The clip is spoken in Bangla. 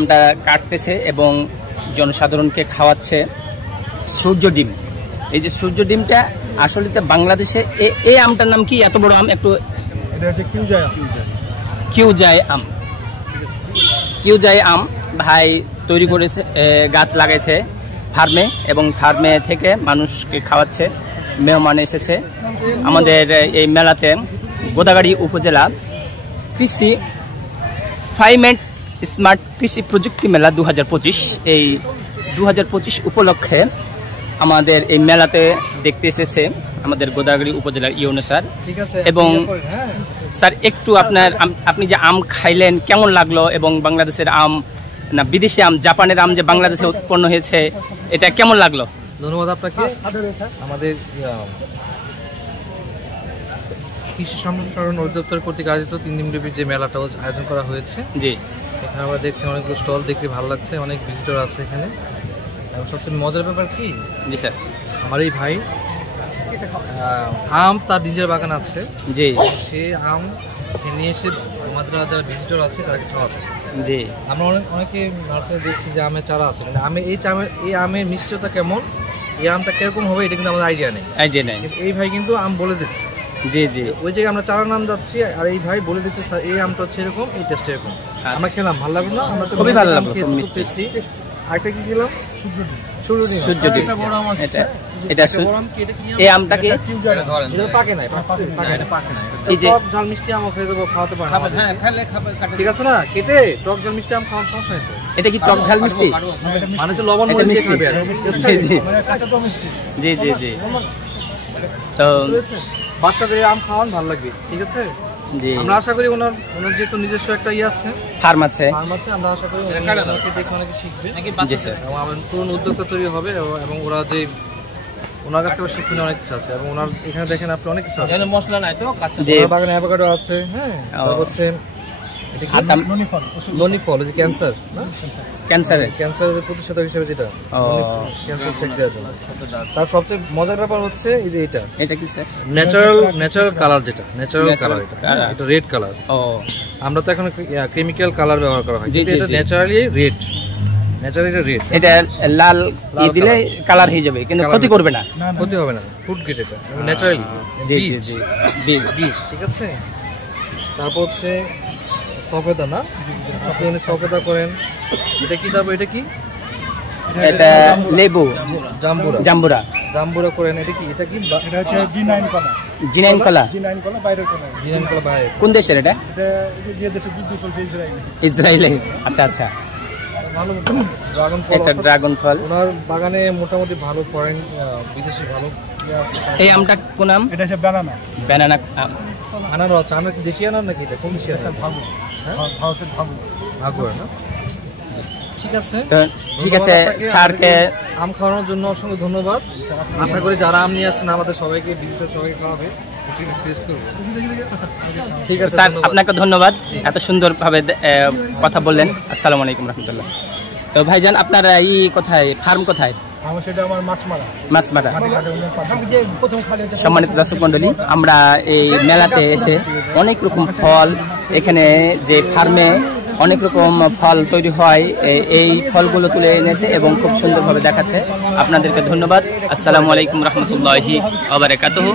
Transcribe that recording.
আমটা কাটতেছে এবং জনসাধারণকে খাওয়াচ্ছে সূর্য ডিম। এই যে সূর্য ডিমটা আসলে বাংলাদেশে এই আমটার নাম কি? এত বড় আম একটু কিউজাই আম ভাই তৈরি করেছে, গাছ লাগাইছে ফার্মে এবং ফার্মে থেকে মানুষকে খাওয়াচ্ছে। মেহমান এসেছে আমাদের এই মেলাতে। গোদাগাড়ী উপজেলা কৃষি ফাইমেন্ট স্মার্ট কৃষি প্রযুক্তি মেলা 2025, এই 2025 উপলক্ষে আমাদের এই মেলাতে দেখতে এসেছে আমাদের গোদাগাড়ী উপজেলার ইউনো স্যার। এবং স্যার একটু আপনি যে আম খাইলেন কেমন লাগলো, এবং বাংলাদেশের আম না বিদেশি আম, জাপানের আম যে বাংলাদেশে উৎপন্ন হয়েছে, এটা কেমন লাগলো? ধন্যবাদ আপনাকে। আমাদের কৃষি সম্প্রসারণ অধিদপ্তর কর্তৃক আয়োজিত 3 দিনব্যাপী যে মেলাটা আয়োজন করা হয়েছে, জি, এখানে আমরা দেখছি অনেকগুলো স্টল দেখতে ভালো লাগছে, অনেক ভিজিটর আছে এখানে। এবং সবচেয়ে মজার ব্যাপার কি, জি স্যার, আমার এই ভাই আম তার নিজের বাগান আছে, জি, সে আম নিয়ে এসে আমাদের যারা ভিজিটর আছে তাকে খাওয়াচ্ছে। জি, আমরা অনেকে নার্সারি দেখছি যে আমের চারা আছে, কিন্তু এই আমের মিষ্টতা কেমন, এই আমটা কিরকম হবে এটা কিন্তু আমাদের আইডিয়া নেই। এই ভাই কিন্তু আম বলে দিচ্ছে। জি জি, ওই জায়গায় আমরা চারা নাম যাচ্ছি আর এই ভাই বলে দিচ্ছে স্যার এই আমটা হচ্ছে এরকম, এই টেস্ট এরকম। আমরা খেলাম, ভালো লাগলো না? আমরা তো খুবই ভালো লাগলো, টেস্টি। আরেকটা কি খেলাম? সূর্য ডিম। এটা এই আমটা কি পাকে নাই, এই যে টক ঝাল মিষ্টি আম খেয়ে দেবো, খাওয়াতে পারেন। হ্যাঁ, খেলে ঠিক আছে না? কেটে টক ঝাল মিষ্টি আম খাওয়ার সমস্যা নেই। এটা কি টক ঝাল মিষ্টি মানে হচ্ছে লবণ মরিচ মিষ্টি? জি জি জি। তো বাচ্চাদের আম খাওয়ান ভালো লাগবে, ঠিক আছে? আমরা আশা করি ওনার যেহেতু নিজস্ব একটা আছে, ফার্ম আছে, আমরা আশা করি দেখে অনেকে শিখবে। তরুণ উদ্যোক্তা তৈরি হবে এবং ওরা যে ওনার কাছ থেকে শিখতে অনেক কিছু আছে। এবং ওনার এখানে দেখেন আপনি অনেক কিছু আছে, মশলা নাই তো, বাগানে অ্যাভোকাডো আছে, হ্যাঁ, হচ্ছে ননি ফল, যে ক্যান্সার না, ক্যান্সারের প্রতিষেধক হিসেবে যেটা ক্যান্সার চেক দেওয়ার জন্য। তার সবচেয়ে মজার ব্যাপার হচ্ছে এই যে এটা কি স্যার? ন্যাচারাল কালার, যেটা ন্যাচারাল কালার, এটা রেড কালার। আমরা তো এখন কেমিক্যাল কালার ব্যবহার করা হয়, এটা ন্যাচারালি রেড, এটা লাল দিলে কালার হয়ে যাবে কিন্তু ক্ষতি করবে না, ক্ষতি হবে না, ফুড গ্রেড এটা, ন্যাচারালি বীজ, ঠিক আছে? তারপর হচ্ছে সফেদা, না আপনি সফেদা করেন, এটা কি? তারপর এটা কি? এটা লেবু, জাম্বুরা করেন। এটা কি? এটা হচ্ছে জিনাইন কলা বাইরে। কোন দেশের এটা? যে দেশে যুদ্ধ চলছে, ইসরায়েলে। আচ্ছা আচ্ছা, ড্রাগন ফল। ওনার বাগানে মোটামুটি ভালো ফরেন বিদেশি ভালো আছে। এই আমটা কোন আম? এটা হচ্ছে ব্যানানা আনার আছে। আনার কি দেশি আনার নাকি? এটা কোন দেশি আনার? ভাগুয়া না? ঠিক আছে, ঠিক আছে। স্যারকে আম খাওয়ানোর জন্য অসংখ্য ধন্যবাদ। আশা করি যারা আম নিয়ে আসছেন আমাদের সবাইকে খাওয়াবে। ঠিক আছে স্যার, আপনাকে ধন্যবাদ, এত সুন্দরভাবে কথা বললেন। আসসালামু আলাইকুম রহমতুল্লাহ। তো ভাইজান আপনার এই কোথায়, ফার্ম কোথায়? মাছমারা। সম্মানিত দর্শক মন্ডলী, আমরা এই মেলাতে এসে অনেক রকম ফল, এখানে যে ফার্মে অনেক রকম ফল তৈরি হয়, এই ফলগুলো তুলে এনেছে এবং খুব সুন্দরভাবে দেখাচ্ছে। আপনাদেরকে ধন্যবাদ। আসসালামু আলাইকুম রহমতুল্লাহি ওয়া বারাকাতুহু।